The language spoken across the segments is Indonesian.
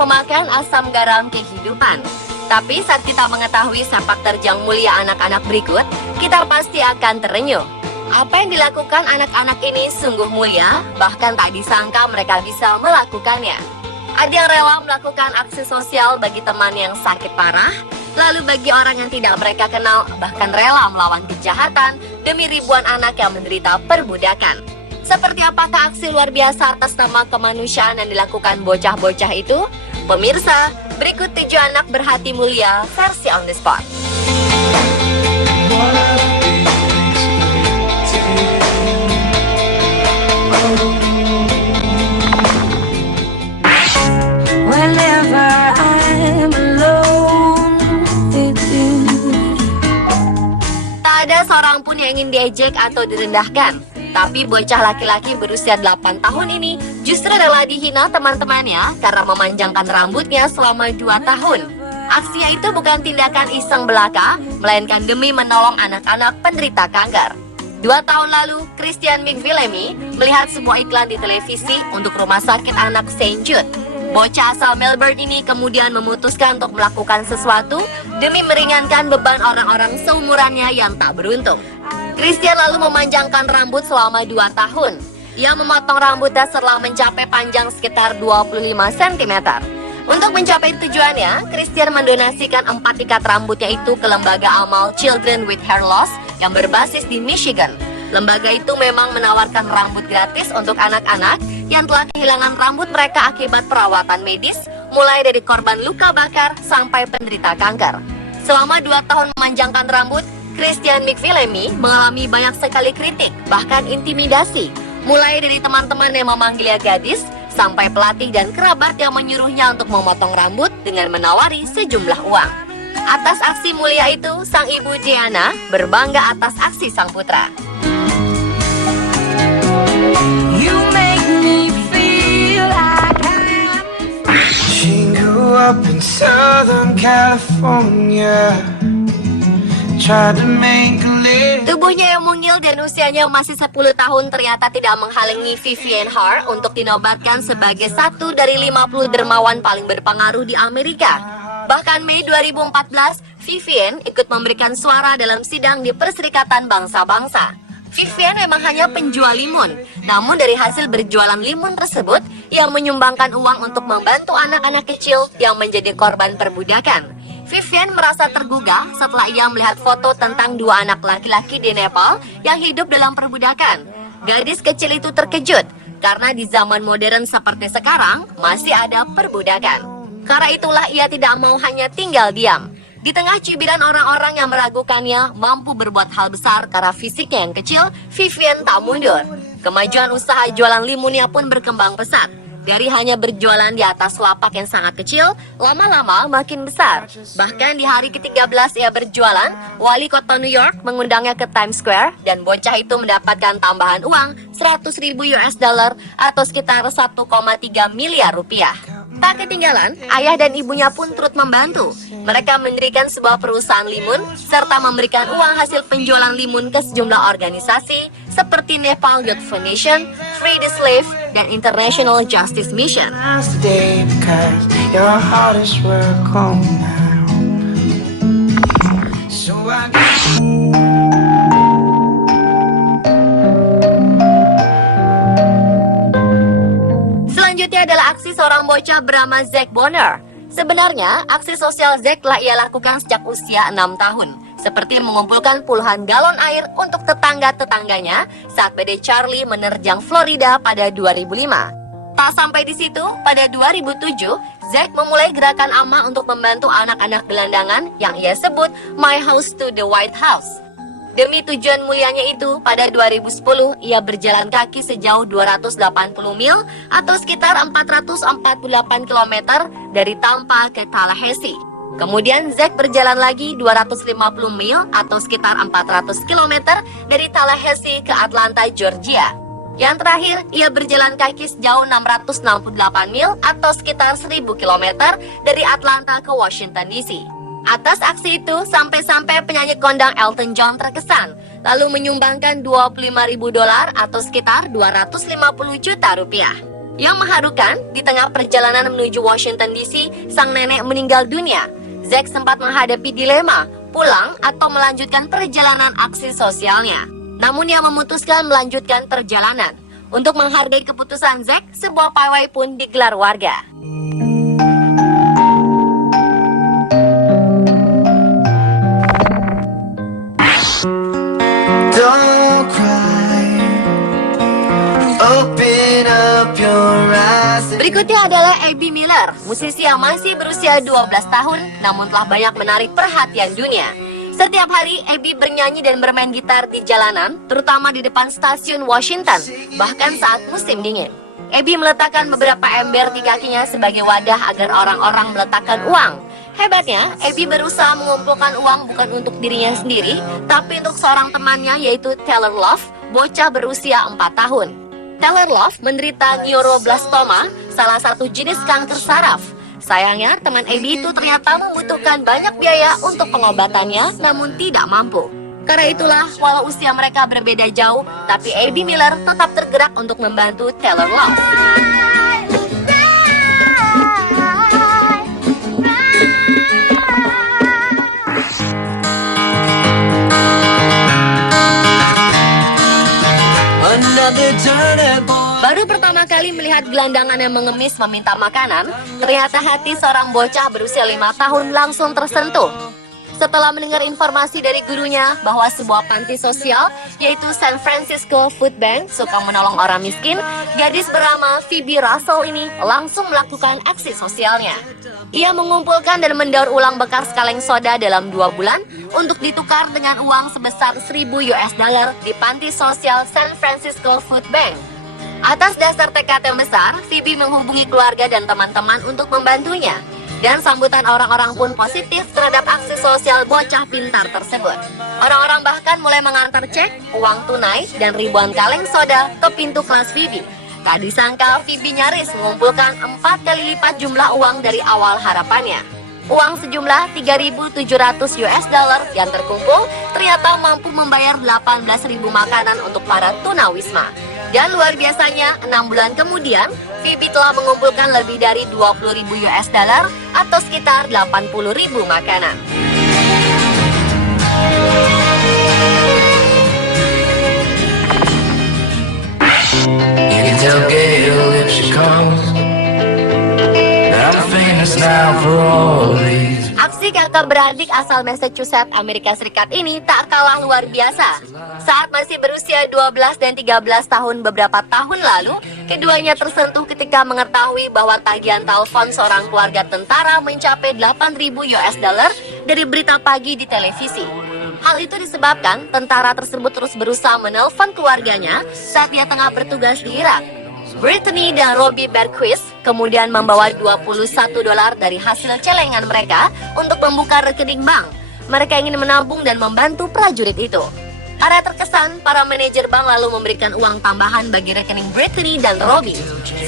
pemakaian asam garam kehidupan. Tapi saat kita mengetahui sepak terjang mulia anak-anak berikut, kita pasti akan terenyuh. Apa yang dilakukan anak-anak ini sungguh mulia, bahkan tak disangka mereka bisa melakukannya. Ada yang rela melakukan aksi sosial bagi teman yang sakit parah, lalu bagi orang yang tidak mereka kenal, bahkan rela melawan kejahatan demi ribuan anak yang menderita perbudakan. Seperti apakah aksi luar biasa atas nama kemanusiaan yang dilakukan bocah-bocah itu? Pemirsa, berikut 7 anak berhati mulia versi on the spot. Tak ada seorang pun yang ingin diejek atau direndahkan. Tapi bocah laki-laki berusia 8 tahun ini justru rela dihina teman-temannya karena memanjangkan rambutnya selama 2 tahun. Aksinya itu bukan tindakan iseng belaka, melainkan demi menolong anak-anak penderita kanker. 2 tahun lalu, Christian McVillamy melihat sebuah iklan di televisi untuk rumah sakit anak St. Jude. Bocah asal Melbourne ini kemudian memutuskan untuk melakukan sesuatu demi meringankan beban orang-orang seumurannya yang tak beruntung. Christian lalu memanjangkan rambut selama 2 tahun. Ia memotong rambutnya setelah mencapai panjang sekitar 25 cm. Untuk mencapai tujuannya, Christian mendonasikan 4 ikat rambutnya itu ke lembaga amal Children with Hair Loss yang berbasis di Michigan. Lembaga itu memang menawarkan rambut gratis untuk anak-anak yang telah kehilangan rambut mereka akibat perawatan medis, mulai dari korban luka bakar sampai penderita kanker. Selama 2 tahun memanjangkan rambut, Christian McVillamy mengalami banyak sekali kritik, bahkan intimidasi, mulai dari teman-teman yang memanggilnya gadis, sampai pelatih dan kerabat yang menyuruhnya untuk memotong rambut dengan menawari sejumlah uang. Atas aksi mulia itu, sang ibu Diana berbangga atas aksi sang putra. You make me feel like she grew up in Southern California. Tubuhnya yang mungil dan usianya masih 10 tahun ternyata tidak menghalangi Vivian Hart untuk dinobatkan sebagai satu dari 50 dermawan paling berpengaruh di Amerika. Bahkan Mei 2014, Vivian ikut memberikan suara dalam sidang di Perserikatan Bangsa-Bangsa. Vivian memang hanya penjual limun, namun dari hasil berjualan limun tersebut, ia menyumbangkan uang untuk membantu anak-anak kecil yang menjadi korban perbudakan. Vivian merasa tergugah setelah ia melihat foto tentang 2 anak laki-laki di Nepal yang hidup dalam perbudakan. Gadis kecil itu terkejut karena di zaman modern seperti sekarang masih ada perbudakan. Karena itulah ia tidak mau hanya tinggal diam. Di tengah cibiran orang-orang yang meragukannya mampu berbuat hal besar karena fisiknya yang kecil, Vivian tak mundur. Kemajuan usaha jualan limunnya pun berkembang pesat. Dari hanya berjualan di atas lapak yang sangat kecil, lama-lama makin besar. Bahkan di hari ke-13 ia berjualan, wali kota New York mengundangnya ke Times Square dan bocah itu mendapatkan tambahan uang 100.000 US dollar atau sekitar 1,3 miliar rupiah. Tak ketinggalan, ayah dan ibunya pun turut membantu. Mereka mendirikan sebuah perusahaan limun serta memberikan uang hasil penjualan limun ke sejumlah organisasi seperti Nepal Youth Foundation, Free the Slave, dan International Justice Mission. Selanjutnya adalah aksi seorang bocah bernama Zack Bonner. Sebenarnya, aksi sosial Zack telah ia lakukan sejak usia 6 tahun. Seperti mengumpulkan puluhan galon air untuk tetangga-tetangganya saat badai Charlie menerjang Florida pada 2005. Tak sampai di situ, pada 2007, Zack memulai gerakan AMA untuk membantu anak-anak gelandangan yang ia sebut My House to the White House. Demi tujuan mulianya itu, pada 2010 ia berjalan kaki sejauh 280 mil atau sekitar 448 km dari Tampa ke Tallahassee. Kemudian Zack berjalan lagi 250 mil atau sekitar 400 km dari Tallahassee ke Atlanta, Georgia. Yang terakhir, ia berjalan kaki sejauh 668 mil atau sekitar 1000 km dari Atlanta ke Washington DC. Atas aksi itu, sampai-sampai penyanyi kondang Elton John terkesan, lalu menyumbangkan $25.000 atau sekitar 250 juta rupiah. Yang mengharukan, di tengah perjalanan menuju Washington DC, sang nenek meninggal dunia. Zack sempat menghadapi dilema, pulang atau melanjutkan perjalanan aksi sosialnya. Namun ia memutuskan melanjutkan perjalanan. Untuk menghargai keputusan Zack, sebuah pawai pun digelar warga. Don't cry. Open up your eyes. Berikutnya adalah Abby Miller, musisi yang masih berusia 12 tahun, namun telah banyak menarik perhatian dunia. Setiap hari, Abby bernyanyi dan bermain gitar di jalanan, terutama di depan stasiun Washington, bahkan saat musim dingin. Abby meletakkan beberapa ember di kakinya sebagai wadah agar orang-orang meletakkan uang. Hebatnya, Abby berusaha mengumpulkan uang bukan untuk dirinya sendiri, tapi untuk seorang temannya yaitu Taylor Love, bocah berusia 4 tahun. Taylor Love menderita neuroblastoma, salah satu jenis kanker saraf. Sayangnya, teman Abby itu ternyata membutuhkan banyak biaya untuk pengobatannya, namun tidak mampu. Karena itulah, walau usia mereka berbeda jauh, tapi Abby Miller tetap tergerak untuk membantu Taylor Love. Baru pertama kali melihat gelandangan yang mengemis meminta makanan, ternyata hati seorang bocah berusia 5 tahun langsung tersentuh. Setelah mendengar informasi dari gurunya bahwa sebuah panti sosial, yaitu San Francisco Food Bank, suka menolong orang miskin, gadis bernama Phoebe Russell ini langsung melakukan aksi sosialnya. Ia mengumpulkan dan mendaur ulang bekas kaleng soda dalam 2 bulan untuk ditukar dengan uang sebesar $1.000 di panti sosial San Francisco Food Bank. Atas dasar tekad yang besar, Phoebe menghubungi keluarga dan teman-teman untuk membantunya. Dan sambutan orang-orang pun positif terhadap aksi sosial bocah pintar tersebut. Orang-orang bahkan mulai mengantar cek, uang tunai, dan ribuan kaleng soda ke pintu kelas Phoebe. Tak disangka Phoebe nyaris mengumpulkan 4 kali lipat jumlah uang dari awal harapannya. Uang sejumlah $3.700 yang terkumpul ternyata mampu membayar 18.000 makanan untuk para tunawisma. Dan luar biasanya, 6 bulan kemudian, Phoebe telah mengumpulkan lebih dari $20.000 atau sekitar 80.000 makanan. You can tell Gail if she comes that I'm famous now for all these. Aksi kakak beradik asal Massachusetts, Amerika Serikat ini tak kalah luar biasa. Saat masih berusia 12 dan 13 tahun beberapa tahun lalu, keduanya tersentuh ketika mengetahui bahwa tagihan telepon seorang keluarga tentara mencapai $8.000 dari berita pagi di televisi. Hal itu disebabkan tentara tersebut terus berusaha menelpon keluarganya saat dia tengah bertugas di Irak. Brittany dan Robbie Berquist kemudian membawa $21 dari hasil celengan mereka untuk membuka rekening bank. Mereka ingin menabung dan membantu prajurit itu. Karena terkesan, para manajer bank lalu memberikan uang tambahan bagi rekening Brittany dan Robbie.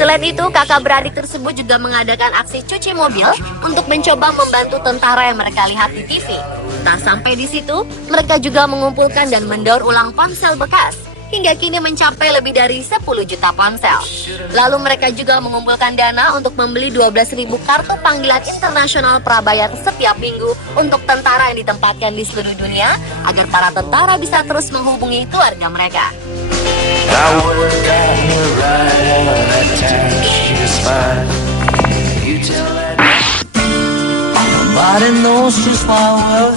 Selain itu, kakak beradik tersebut juga mengadakan aksi cuci mobil untuk mencoba membantu tentara yang mereka lihat di TV. Tak sampai di situ, mereka juga mengumpulkan dan mendaur ulang ponsel bekas. Hingga kini mencapai lebih dari 10 juta ponsel. Lalu mereka juga mengumpulkan dana untuk membeli 12.000 kartu panggilan internasional prabayar setiap minggu untuk tentara yang ditempatkan di seluruh dunia agar para tentara bisa terus menghubungi keluarga mereka. I work out here right out of that town. She is fine. You tell that nobody knows just how well.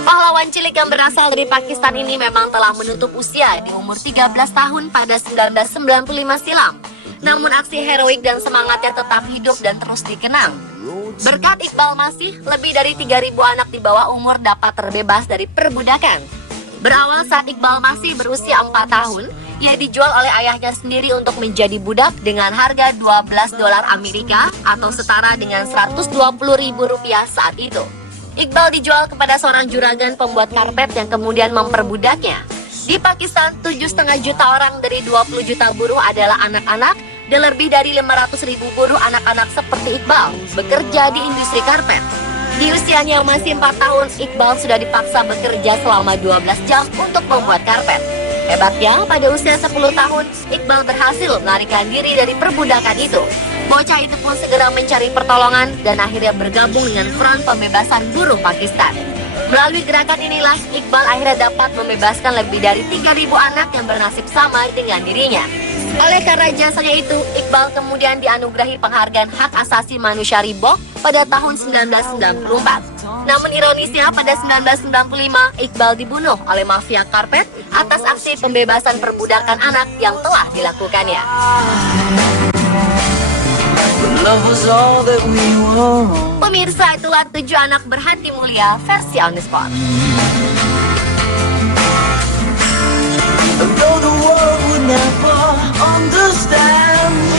Pahlawan cilik yang berasal dari Pakistan ini memang telah menutup usia di umur 13 tahun pada 1995 silam. Namun aksi heroik dan semangatnya tetap hidup dan terus dikenang. Berkat Iqbal Masih, lebih dari 3.000 anak di bawah umur dapat terbebas dari perbudakan. Berawal saat Iqbal Masih berusia 4 tahun, ia dijual oleh ayahnya sendiri untuk menjadi budak dengan harga $12 Amerika atau setara dengan Rp120.000 saat itu. Iqbal dijual kepada seorang juragan pembuat karpet yang kemudian memperbudaknya. Di Pakistan, 7,5 juta orang dari 20 juta buruh adalah anak-anak dan lebih dari 500.000 buruh anak-anak seperti Iqbal bekerja di industri karpet. Di usianya yang masih 4 tahun, Iqbal sudah dipaksa bekerja selama 12 jam untuk membuat karpet. Hebatnya, pada usia 10 tahun, Iqbal berhasil melarikan diri dari perbudakan itu. Bocah itu pun segera mencari pertolongan dan akhirnya bergabung dengan Front Pembebasan Buruh Pakistan. Melalui gerakan inilah, Iqbal akhirnya dapat membebaskan lebih dari 3.000 anak yang bernasib sama dengan dirinya. Oleh karena jasanya itu, Iqbal kemudian dianugerahi penghargaan Hak Asasi Manusia Reebok pada tahun 1994. Namun ironisnya, pada 1995, Iqbal dibunuh oleh mafia karpet atas aksi pembebasan perbudakan anak yang telah dilakukannya. Love was all that we were. Pemirsa, itulah 7 anak berhati mulia versi On The Spot. Though the world would never understand.